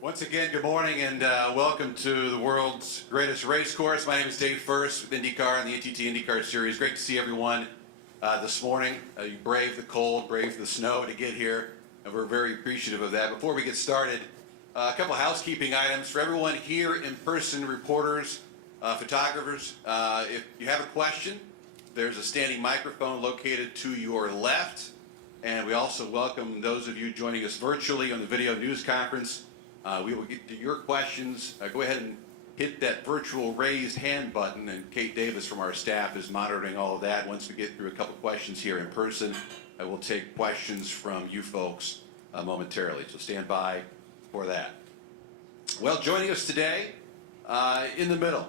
Once again, good morning and welcome to the world's greatest race course. My name is Dave First with IndyCar and the NTT IndyCar Series. Great to see everyone this morning. You braved the cold, braved the snow to get here, and we're very appreciative of that. Before we get started, a couple of housekeeping items for everyone here in person, reporters, photographers. If you have a question, there's a standing microphone located to your left. And we also welcome those of you joining us virtually on the video news conference. We will get to your questions. Go ahead and hit that virtual raised hand button, and Kate Davis from our staff is monitoring all of that. Once we get through a couple questions here in person, I will take questions from you folks momentarily, so stand by for that. Well, joining us today, in the middle,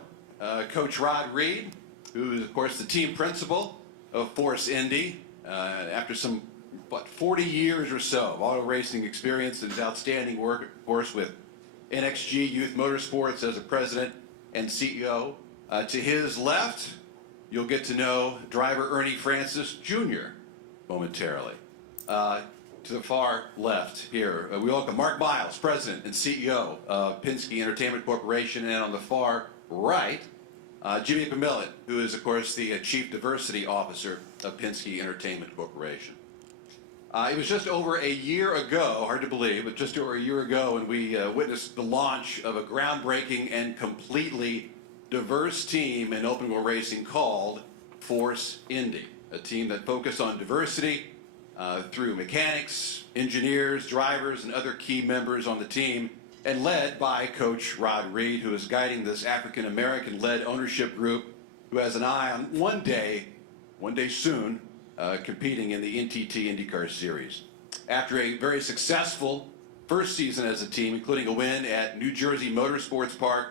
Coach Rod Reed, who is, of course, the team principal of Force Indy. After some 40 years or so of auto racing experience and outstanding work, of course, with NXG Youth Motorsports as a president and CEO. To his left, you'll get to know driver Ernie Francis Jr. momentarily. To the far left here, we welcome Mark Miles, president and CEO of Penske Entertainment Corporation, and on the far right, Jimmy Pamillet, who is, of course, the Chief Diversity Officer of Penske Entertainment Corporation. It was just over a year ago, hard to believe, but just over a year ago when we witnessed the launch of a groundbreaking and completely diverse team in open wheel racing called Force Indy, a team that focused on diversity through mechanics, engineers, drivers, and other key members on the team, and led by Coach Rod Reed, who is guiding this African-American-led ownership group, who has an eye on one day soon, competing in the NTT IndyCar Series. After a very successful first season as a team, including a win at New Jersey Motorsports Park,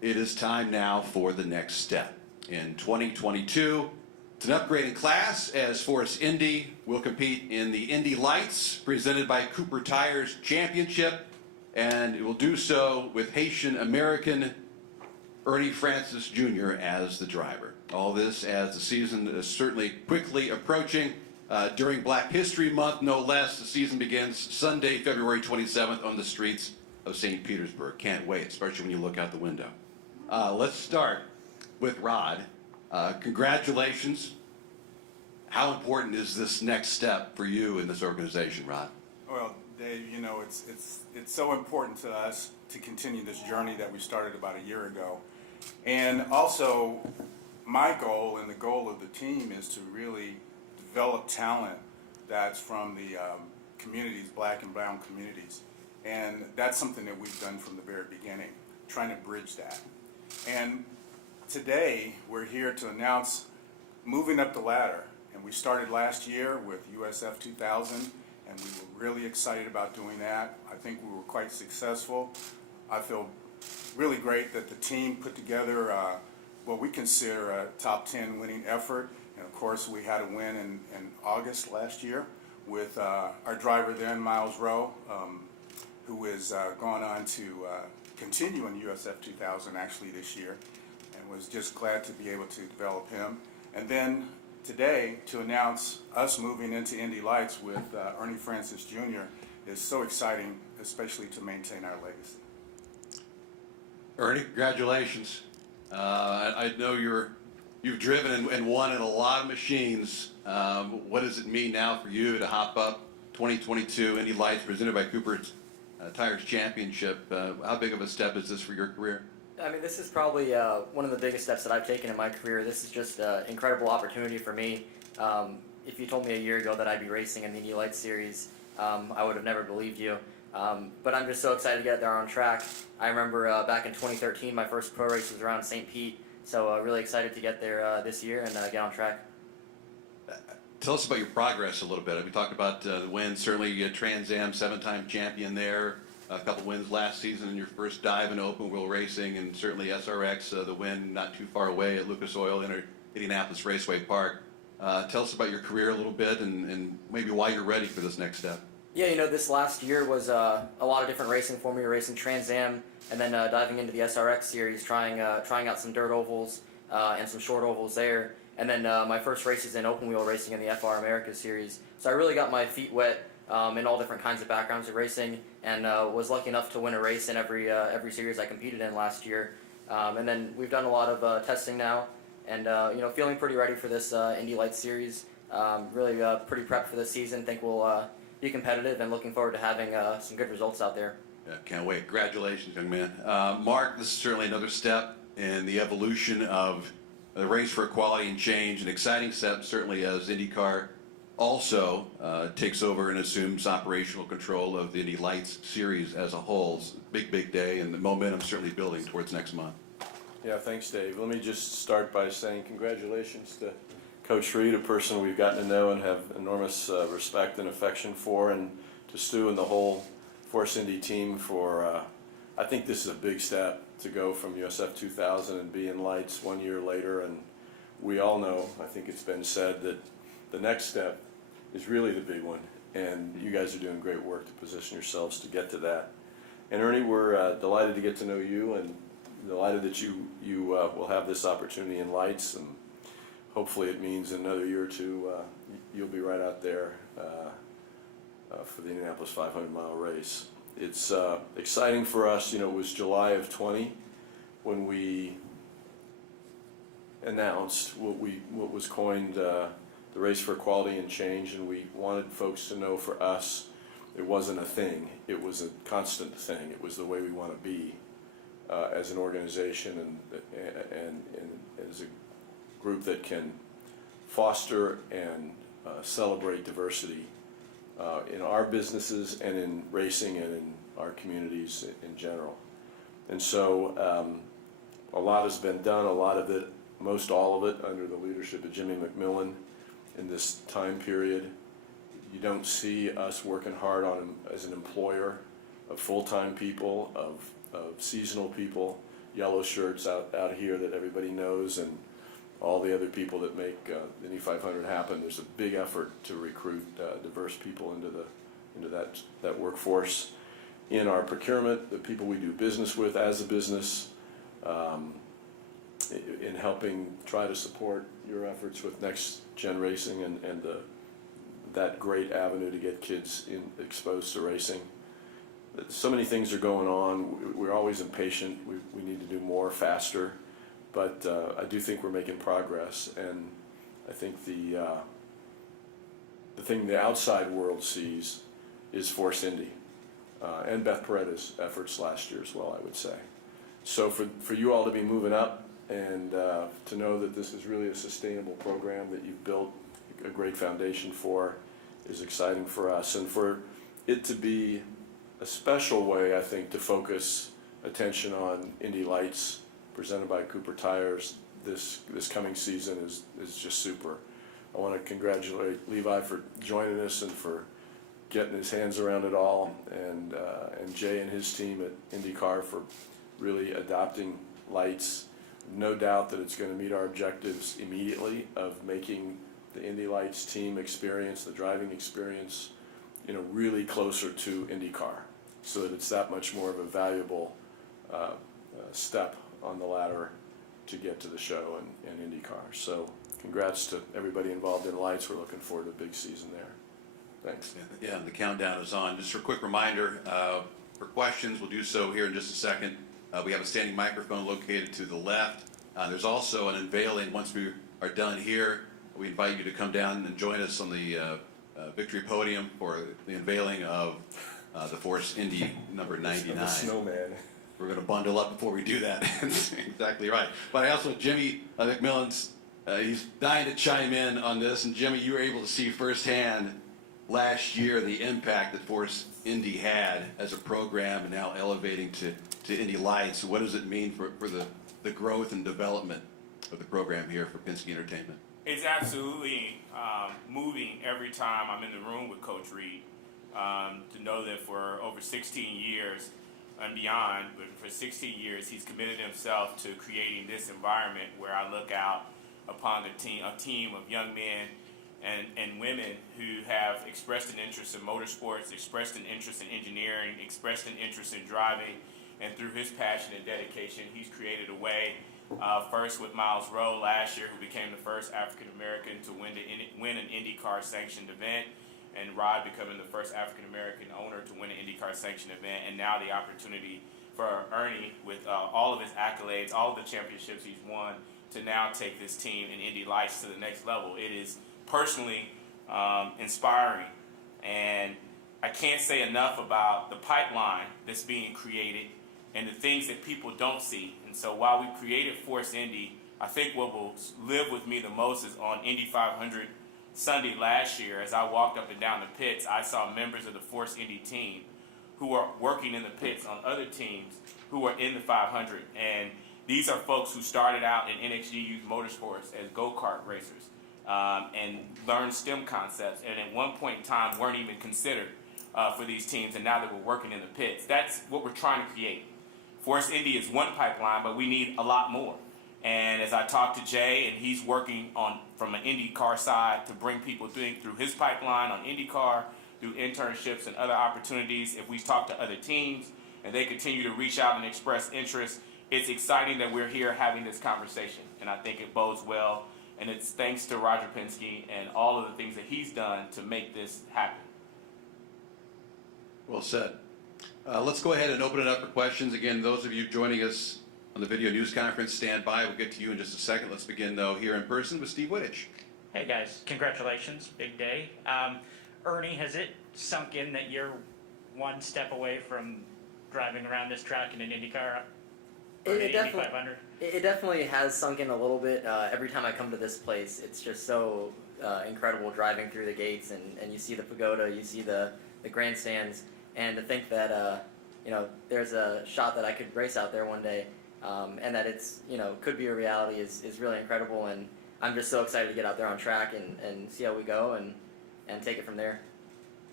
it is time now for the next step. In 2022, it's an upgraded class as Force Indy will compete in the Indy Lights, presented by Cooper Tires Championship, and it will do so with Haitian-American Ernie Francis Jr. as the driver. All this as the season is certainly quickly approaching. During Black History Month, no less, the season begins Sunday, February 27th on the streets of St. Petersburg. Can't wait, especially when you look out the window. Let's start with Rod. Congratulations. How important is this next step for you in this organization, Rod? Well, Dave, you know, it's so important to us to continue this journey that we started about a year ago. And also, my goal and the goal of the team is to really develop talent that's from the communities, black and brown communities. And that's something that we've done from the very beginning, trying to bridge that. And today, we're here to announce moving up the ladder. And we started last year with USF 2000, and we were really excited about doing that. I think we were quite successful. I feel really great that the team put together what we consider a top 10 winning effort. And of course, we had a win in August last year with our driver then, Miles Rowe, who has gone on to continue in USF 2000 actually this year, and was just glad to be able to develop him. And then today, to announce us moving into Indy Lights with Ernie Francis Jr. is so exciting, especially to maintain our legacy. Ernie, congratulations. I know you've driven and won in a lot of machines. What does it mean now for you to hop up 2022 Indy Lights presented by Cooper Tires Championship? How big of a step is this for your career? I mean, this is probably one of the biggest steps that I've taken in my career. This is just an incredible opportunity for me. If you told me a year ago that I'd be racing in the Indy Lights series, I would have never believed you. But I'm just so excited to get there on track. I remember back in 2013, my first pro race was around St. Pete, so really excited to get there this year and get on track. Tell us about your progress a little bit. We talked about the wins, certainly Trans Am 7-time champion there, a couple wins last season in your first dive in open wheel racing, and certainly SRX, the win not too far away at Lucas Oil Indianapolis Raceway Park. Tell us about your career a little bit and maybe why you're ready for this next step. Yeah, you know, this last year was a lot of different racing for me, racing Trans Am, and then diving into the SRX series, trying out some dirt ovals and some short ovals there. and then my first race is in open wheel racing in the FR America Series. So I really got my feet wet in all different kinds of backgrounds of racing, and was lucky enough to win a race in every series I competed in last year. And then we've done a lot of testing now, and feeling pretty ready for this Indy Lights series. Really pretty prepped for this season. Think we'll be competitive, and looking forward to having some good results out there. Yeah, can't wait. Congratulations, young man. Mark, this is certainly another step in the evolution of the race for equality and change, an exciting step, certainly as IndyCar also takes over and assumes operational control of the Indy Lights series as a whole. It's a big, big day, and the momentum certainly building towards next month. Yeah, thanks, Dave. Let me just start by saying congratulations to Coach Reed, a person we've gotten to know and have enormous respect and affection for, and to Stu and the whole Force Indy team for, I think this is a big step to go from USF 2000 and be in Lights 1 year later, and we all know, I think it's been said, that the next step is really the big one, and you guys are doing great work to position yourselves to get to that. And Ernie, we're delighted to get to know you, and delighted that you will have this opportunity in Lights, and hopefully it means in another year or two you'll be right out there for the Indianapolis 500-mile race. It's exciting for us. It was July of 20 when we announced what was coined the Race for Equality and Change, and we wanted folks to know for us it wasn't a thing. It was a constant thing. It was the way we want to be as an organization and as a group that can foster and celebrate diversity in our businesses and in racing and in our communities in general. And so a lot has been done, a lot of it, most all of it, under the leadership of Jimmy McMillan in this time period. You don't see us working hard on as an employer of full-time people, of seasonal people, yellow shirts out here that everybody knows, and all the other people that make the Indy 500 happen. There's a big effort to recruit diverse people into that workforce. In our procurement, the people we do business with as a business, in helping try to support your efforts with Next Gen Racing and that great avenue to get kids exposed to racing. So many things are going on. We're always impatient. We need to do more faster, but I do think we're making progress, and I think the thing the outside world sees is Force Indy and Beth Paredes' efforts last year as well, I would say. So for you all to be moving up and to know that this is really a sustainable program that you've built a great foundation for is exciting for us, and for it to be a special way, I think, to focus attention on Indy Lights presented by Cooper Tires this coming season is just super. I want to congratulate Levi for joining us and for getting his hands around it all, and Jay and his team at IndyCar for really adopting Lights. No doubt that it's going to meet our objectives immediately of making the Indy Lights team experience, the driving experience, really closer to IndyCar, so that it's that much more of a valuable step on the ladder to get to the show and IndyCar. So congrats to everybody involved in Lights. We're looking forward to a big season there. Thanks. Yeah, the countdown is on. Just for a quick reminder, for questions, we'll do so here in just a second. We have a standing microphone located to the left. There's also an unveiling. Once we are done here, we invite you to come down and join us on the victory podium for the unveiling of the Force Indy number 99. The snowman. We're going to bundle up before we do that. Exactly right. But I also, Jimmy McMillan's, he's dying to chime in on this. And Jimmy, you were able to see firsthand last year the impact that Force Indy had as a program, and now elevating to Indy Lights. What does it mean for the growth and development of the program here for Penske Entertainment? It's absolutely moving every time I'm in the room with Coach Reed, to know that for over 16 years and beyond, but for 16 years he's committed himself to creating this environment where I look out upon a team of young men and women who have expressed an interest in motorsports, expressed an interest in engineering, expressed an interest in driving, and through his passion and dedication, he's created a way First with Miles Rowe last year, who became the first African American to win an IndyCar sanctioned event, and Rod becoming the first African American owner to win an IndyCar sanctioned event, and now the opportunity for Ernie, with all of his accolades, all of the championships he's won, to now take this team in Indy Lights to the next level. It is personally inspiring, and I can't say enough about the pipeline that's being created and the things that people don't see. And so while we created Force Indy, I think what will live with me the most is on Indy 500 Sunday last year, as I walked up and down the pits, I saw members of the Force Indy team who are working in the pits on other teams who are in the 500. And these are folks who started out in NXG Youth Motorsports as go-kart racers and learned STEM concepts, and at one point in time weren't even considered for these teams, and now that we're working in the pits. That's what we're trying to create. Force Indy is one pipeline, but we need a lot more. And as I talked to Jay, and he's working on from an IndyCar side to bring people through his pipeline on IndyCar, through internships and other opportunities. If we talk to other teams and they continue to reach out and express interest, it's exciting that we're here having this conversation. And I think it bodes well. And it's thanks to Roger Penske and all of the things that he's done to make this happen. Well said. Let's go ahead and open it up for questions. Again, those of you joining us on the video news conference, stand by. We'll get to you in just a second. Let's begin, though, here in person with Steve Wittich. Hey guys, congratulations, big day. Ernie, has it sunk in that you're one step away from driving around this track in an IndyCar or an Indy 500? It definitely has sunk in a little bit. Every time I come to this place, it's just so incredible driving through the gates, and you see the pagoda, you see the grandstands, and to think that there's a shot that I could race out there one day, and that it's could be a reality is really incredible. And I'm just so excited to get out there on track and see how we go and take it from there.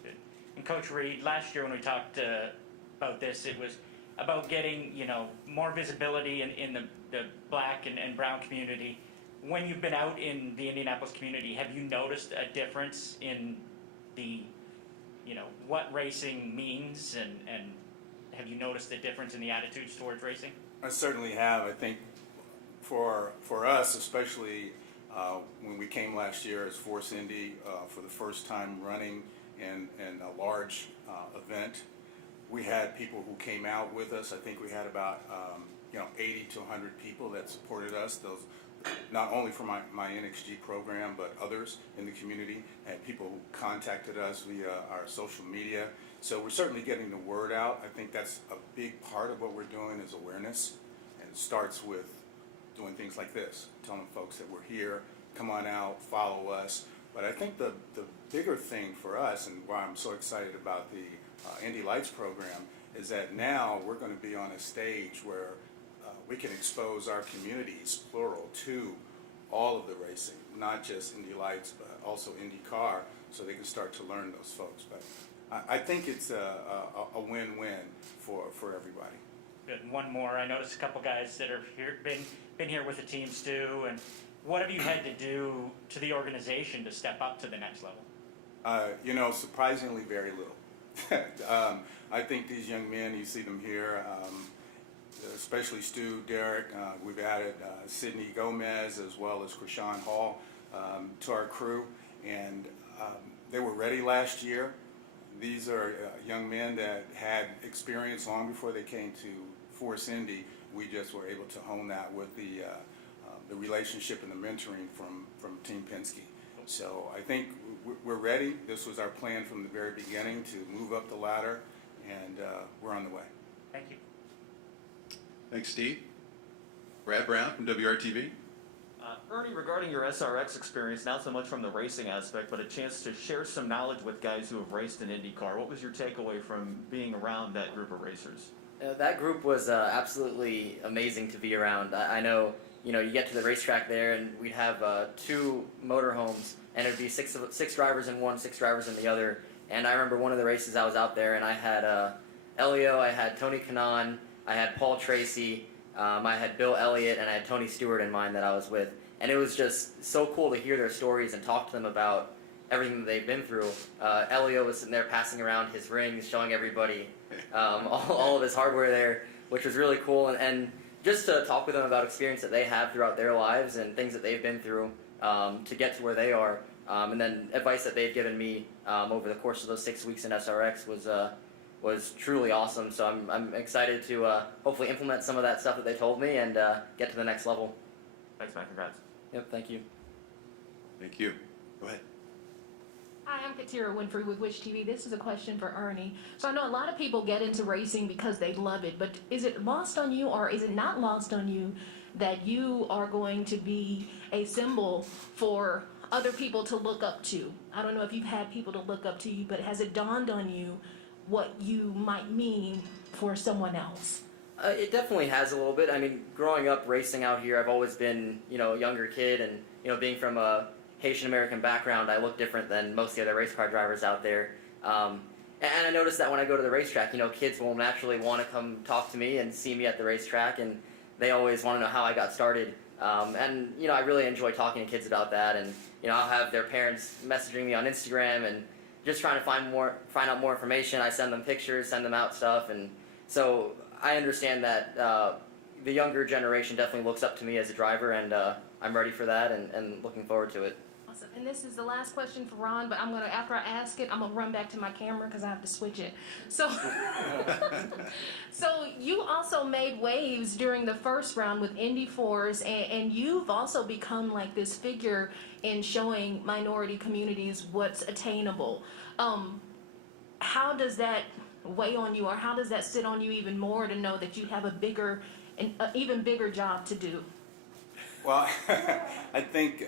Good. And Coach Reed, last year when we talked about this, it was about getting more visibility in the black and brown community. When you've been out in the Indianapolis community, have you noticed a difference in the what racing means, and have you noticed a difference in the attitudes towards racing? I certainly have. I think for us, especially when we came last year as Force Indy for the first time running in a large event, we had people who came out with us. I think we had about 80 to 100 people that supported us. Those not only from my NXG program, but others in the community, and people who contacted us via our social media. So we're certainly getting the word out. I think that's a big part of what we're doing is awareness, and it starts with doing things like this, telling folks that we're here, come on out, follow us. But I think the bigger thing for us, and why I'm so excited about the Indy Lights program, is that now we're going to be on a stage where we can expose our communities, plural, to all of the racing, not just Indy Lights, but also IndyCar, so they can start to learn those folks. But I think it's a win-win for everybody. Good. And one more. I noticed a couple guys that have been here with the teams too. And what have you had to do to the organization to step up to the next level? Surprisingly very little. I think these young men, you see them here, especially Stu, Derek, we've added Sidney Gomez as well as Krishan Hall to our crew, and they were ready last year. These are young men that had experience long before they came to Force Indy. We just were able to hone that with the relationship and the mentoring from Team Penske. So I think we're ready. This was our plan from the very beginning to move up the ladder, and we're on the way. Thank you. Thanks, Steve. Brad Brown from WRTV. Ernie, regarding your SRX experience, not so much from the racing aspect, but a chance to share some knowledge with guys who have raced in IndyCar. What was your takeaway from being around that group of racers? That group was absolutely amazing to be around. I know, you get to the racetrack there, and we'd have 2 motorhomes, and it'd be six drivers in one, 6 drivers in the other. And I remember one of the races I was out there, and I had Elio, I had Tony Kanaan, I had Paul Tracy, I had Bill Elliott, and I had Tony Stewart in mind that I was with. And it was just so cool to hear their stories and talk to them about everything that they've been through. Elio was sitting there passing around his rings, showing everybody all of his hardware there, which was really cool. And just to talk with them about experience that they have throughout their lives and things that they've been through to get to where they are. And then advice that they've given me over the course of those 6 weeks in SRX was truly awesome. So I'm excited to hopefully implement some of that stuff that they told me and get to the next level. Thanks, man. Congrats. Yep, thank you. Thank you. Go ahead. Hi, I'm Katira Winfrey with Wish TV. This is a question for Ernie. So I know a lot of people get into racing because they love it, but is it lost on you or is it not lost on you that you are going to be a symbol for other people to look up to? I don't know if you've had people to look up to you, but has it dawned on you what you might mean for someone else? It definitely has a little bit. I mean, growing up racing out here, I've always been, a younger kid, and being from a Haitian American background, I look different than most of the other race car drivers out there. And I noticed that when I go to the racetrack, kids will naturally want to come talk to me and see me at the racetrack, and they always want to know how I got started. And I really enjoy talking to kids about that, and I'll have their parents messaging me on Instagram and just trying to find out more information. I send them pictures, send them out stuff, and so I understand that the younger generation definitely looks up to me as a driver, and I'm ready for that and looking forward to it. Awesome. And this is the last question for Ron, but after I ask it, I'm gonna run back to my camera because I have to switch it. So, so you also made waves during the first round with Indy Force, and you've also become like this figure in showing minority communities what's attainable. How does that weigh on you, or how does that sit on you even more to know that you have an even bigger job to do? Well, I think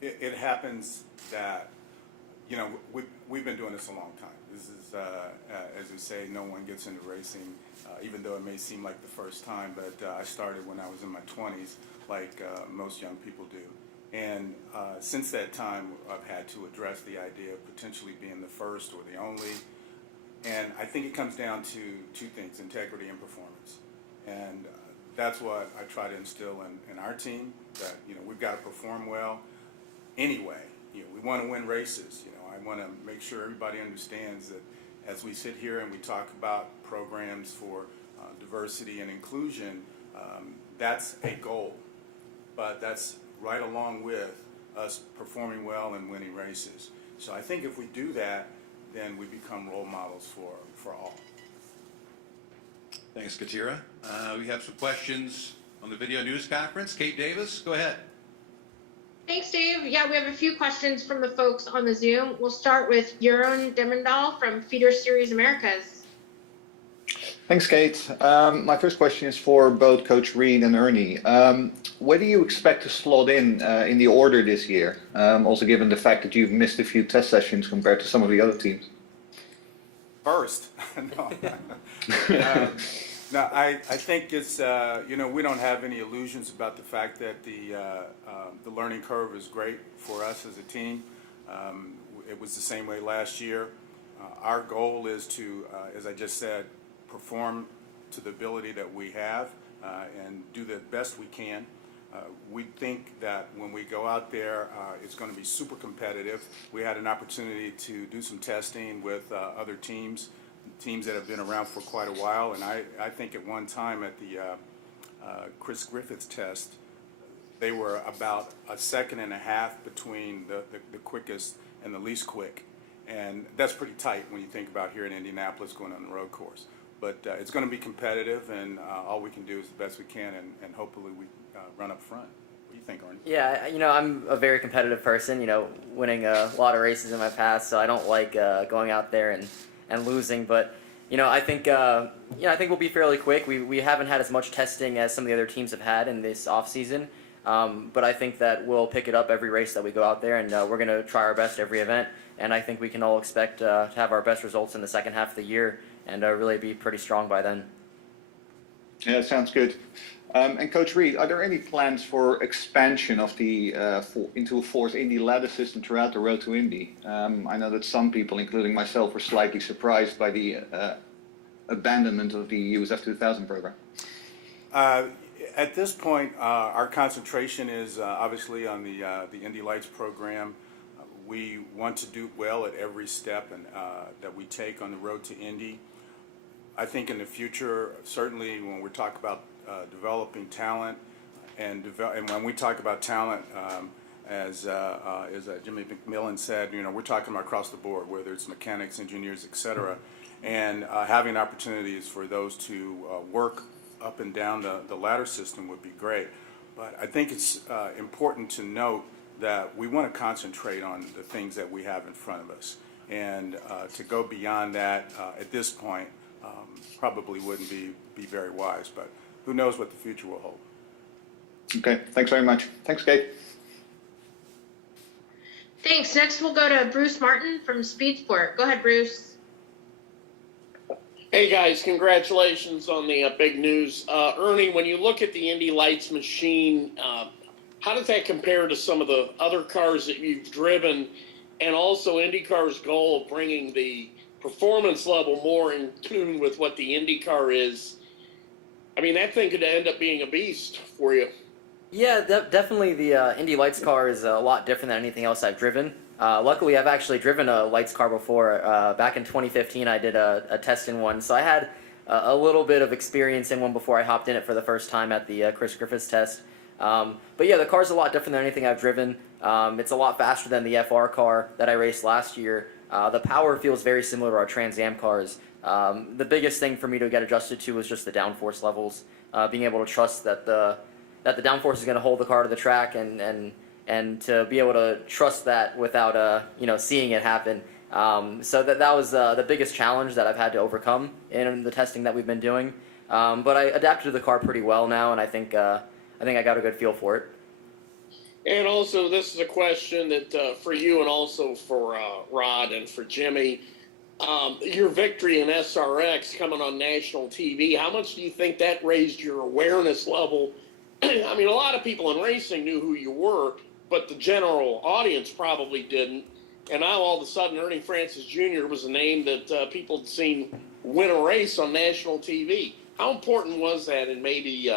it happens that, we've been doing this a long time. This is, as we say, no one gets into racing, even though it may seem like the first time, but I started when I was in my 20s, like most young people do. And since that time, I've had to address the idea of potentially being the first or the only. And I think it comes down to two things: integrity and performance. And that's what I try to instill in our team, that we've got to perform well anyway. We want to win races. I want to make sure everybody understands that as we sit here and we talk about programs for diversity and inclusion, that's a goal, but that's right along with us performing well and winning races. So I think if we do that, then we become role models for all. Thanks, Katira. We have some questions on the video news conference. Kate Davis, go ahead. Thanks, Dave. Yeah, we have a few questions from the folks on the Zoom. We'll start with Jeroen Demmendahl from Feeder Series Americas. Thanks, Kate. My first question is for both Coach Reed and Ernie. Where do you expect to slot in the order this year? Also given the fact that you've missed a few test sessions compared to some of the other teams. First. No, I think it's, we don't have any illusions about the fact that the learning curve is great for us as a team. It was the same way last year. Our goal is to, as I just said, perform to the ability that we have and do the best we can. We think that when we go out there, it's going to be super competitive. We had an opportunity to do some testing with other teams that have been around for quite a while, and I think at one time at the Chris Griffith's test, they were about a second and a half between the quickest and the least quick, and that's pretty tight when you think about here in Indianapolis going on the road course. But it's going to be competitive, and all we can do is the best we can, and hopefully we run up front. What do you think, Arnie? Yeah, I'm a very competitive person, winning a lot of races in my past, so I don't like going out there and losing, but I think we'll be fairly quick. We haven't had as much testing as some of the other teams have had in this off season, but I think that we'll pick it up every race that we go out there, and we're going to try our best every event, and I think we can all expect to have our best results in the second half of the year and really be pretty strong by then. Yeah, that sounds good. And Coach Reed, are there any plans for expansion of the into a Force Indy ladder system throughout the road to Indy? I know that some people, including myself, were slightly surprised by the abandonment of the USF 2000 program. At this point, our concentration is obviously on the Indy Lights program. We want to do well at every step and that we take on the road to Indy. I think in the future, certainly when we talk about developing talent, and when we talk about talent, as Jimmy McMillan said, we're talking about across the board, whether it's mechanics, engineers, et cetera, and having opportunities for those to work up and down the ladder system would be great. But I think it's important to note that we want to concentrate on the things that we have in front of us. And to go beyond that at this point probably wouldn't be very wise. But who knows what the future will hold. Okay, thanks very much. Thanks, Kate. Thanks. Next, we'll go to Bruce Martin from Speed Sport. Go ahead, Bruce. Hey guys, congratulations on the big news. Ernie, when you look at the Indy Lights machine, how does that compare to some of the other cars that you've driven, and also IndyCar's goal of bringing the performance level more in tune with what the Indy car is? I mean, that thing could end up being a beast for you. Yeah, definitely the Indy Lights car is a lot different than anything else I've driven. Luckily, I've actually driven a Lights car before. Back in 2015, I did a test in one, so I had a little bit of experience in one before I hopped in it for the first time at the Chris Griffiths test. But yeah, the car's a lot different than anything I've driven. It's a lot faster than the FR car that I raced last year. The power feels very similar to our Trans Am cars. The biggest thing for me to get adjusted to was just the downforce levels, being able to trust that the downforce is going to hold the car to the track, and to be able to trust that without seeing it happen. So that was the biggest challenge that I've had to overcome in the testing that we've been doing. But I adapted to the car pretty well now, and I think I got a good feel for it. And also, this is a question that for you and also for Rod and for Jimmy. Your victory in SRX coming on national TV, how much do you think that raised your awareness level? I mean, a lot of people in racing knew who you were, but the general audience probably didn't. And now all of a sudden, Ernie Francis Jr. was a name that people had seen win a race on national TV. How important was that in maybe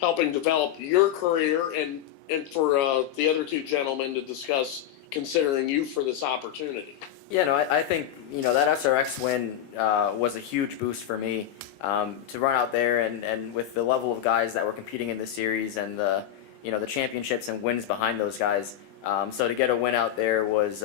helping develop your career and for the other two gentlemen to discuss considering you for this opportunity? Yeah, no, I think that SRX win was a huge boost for me to run out there and with the level of guys that were competing in the series and the championships and wins behind those guys. So to get a win out there was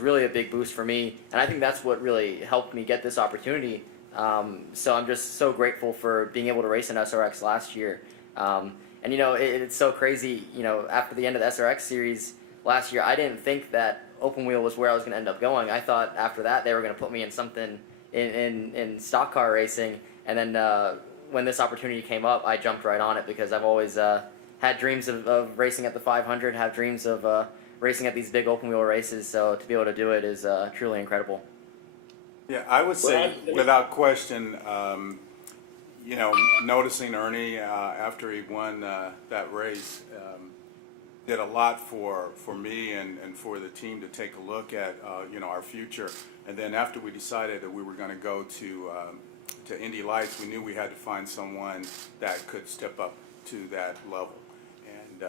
really a big boost for me, and I think that's what really helped me get this opportunity. So I'm just so grateful for being able to race in SRX last year. And it's so crazy. After the end of the SRX series last year, I didn't think that open wheel was where I was going to end up going. I thought after that they were going to put me in something in stock car racing, and then when this opportunity came up, I jumped right on it because I've always had dreams of racing at the 500, have dreams of racing at these big open wheel races. So to be able to do it is truly incredible. Yeah, I would say without question, noticing Ernie after he won that race did a lot for me and for the team to take a look at our future. And then after we decided that we were going to go to Indy Lights, we knew we had to find someone that could step up to that level. And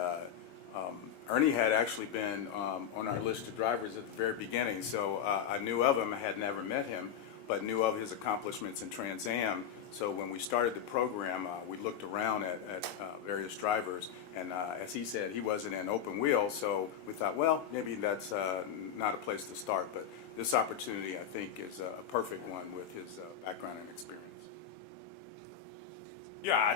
Ernie had actually been on our list of drivers at the very beginning, so I knew of him. I had never met him, but knew of his accomplishments in Trans Am. So when we started the program, we looked around at various drivers, and as he said, he wasn't in open wheel, so we thought, well, maybe that's not a place to start, but this opportunity, I think, is a perfect one with his background and experience. Yeah,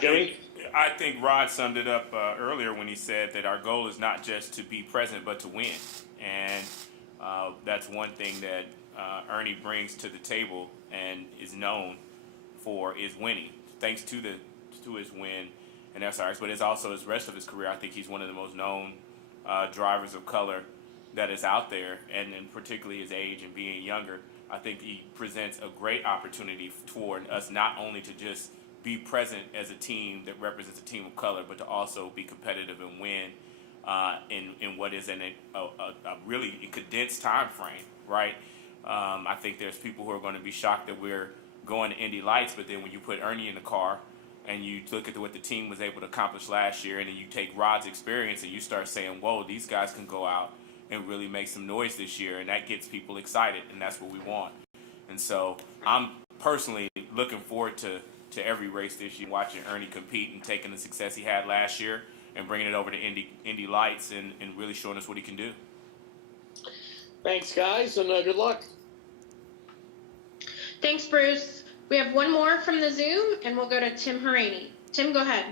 I think Rod summed it up earlier when he said that our goal is not just to be present, but to win. And that's one thing that Ernie brings to the table and is known for, is winning. Thanks to his win in SRX, but it's also his rest of his career. I think he's one of the most known drivers of color that is out there, and particularly his age and being younger, I think he presents a great opportunity toward us not only to just be present as a team that represents a team of color, but to also be competitive and win in what is a really condensed time frame, right? I think there's people who are going to be shocked that we're going to Indy Lights, but then when you put Ernie in the car and you look at what the team was able to accomplish last year, and then you take Rod's experience and you start saying, whoa, these guys can go out and really make some noise this year, and that gets people excited, and that's what we want. And so I'm personally looking forward to every race this year, watching Ernie compete and taking the success he had last year and bringing it over to Indy Lights and really showing us what he can do. Thanks, guys, and good luck. Thanks, Bruce. We have one more from the Zoom, and we'll go to Tim Haraney. Tim, go ahead.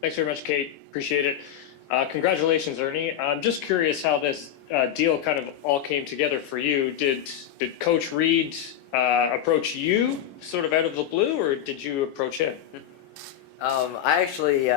Thanks very much, Kate. Appreciate it. Congratulations, Ernie. I'm just curious how this deal kind of all came together for you. Did Coach Reed approach you sort of out of the blue, or did you approach him? I actually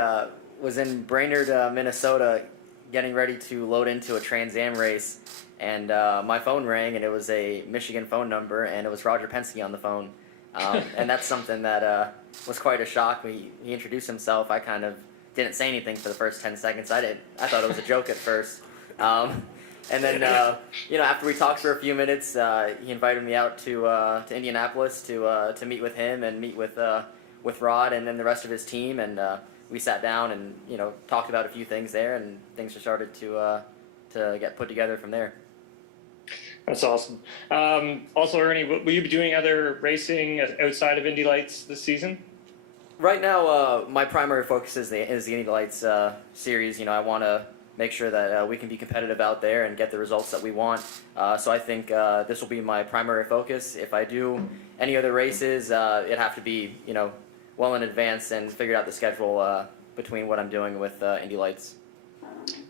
was in Brainerd, Minnesota, getting ready to load into a Trans Am race, and my phone rang, and it was a Michigan phone number, and it was Roger Penske on the phone. And that's something that was quite a shock. He introduced himself. I kind of didn't say anything for the first 10 seconds. I thought it was a joke at first. And then, after we talked for a few minutes, he invited me out to Indianapolis to meet with him and meet with Rod and then the rest of his team. And we sat down and talked about a few things there, and things just started to get put together from there. That's awesome. Also, Ernie, will you be doing other racing outside of Indy Lights this season? Right now, my primary focus is the Indy Lights series. I want to make sure that we can be competitive out there and get the results that we want. So I think this will be my primary focus. If I do any other races, it'd have to be well in advance and figure out the schedule between what I'm doing with Indy Lights.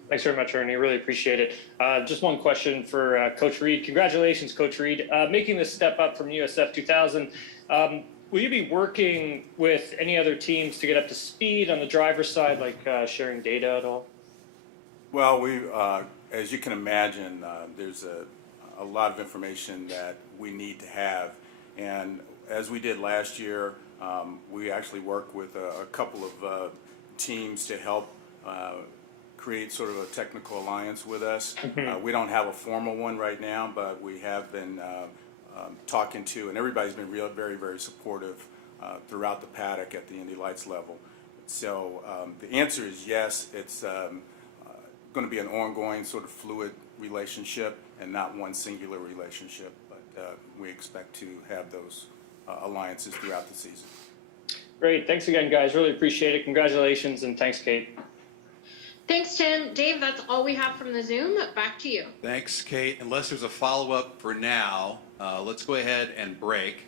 Thanks very much, Ernie. Really appreciate it. Just one question for Coach Reed. Congratulations, Coach Reed, making this step up from USF 2000. Will you be working with any other teams to get up to speed on the driver's side, like sharing data at all? Well, as you can imagine, there's a lot of information that we need to have. And as we did last year, we actually worked with a couple of teams to help create sort of a technical alliance with us. We don't have a formal one right now, but we have been talking to, and everybody's been very, very supportive throughout the paddock at the Indy Lights level. So the answer is yes. It's going to be an ongoing sort of fluid relationship and not one singular relationship, but we expect to have those alliances throughout the season. Great. Thanks again, guys. Really appreciate it. Congratulations, and thanks, Kate. Thanks, Tim. Dave, that's all we have from the Zoom. Back to you. Thanks, Kate. Unless there's a follow-up for now, let's go ahead and break.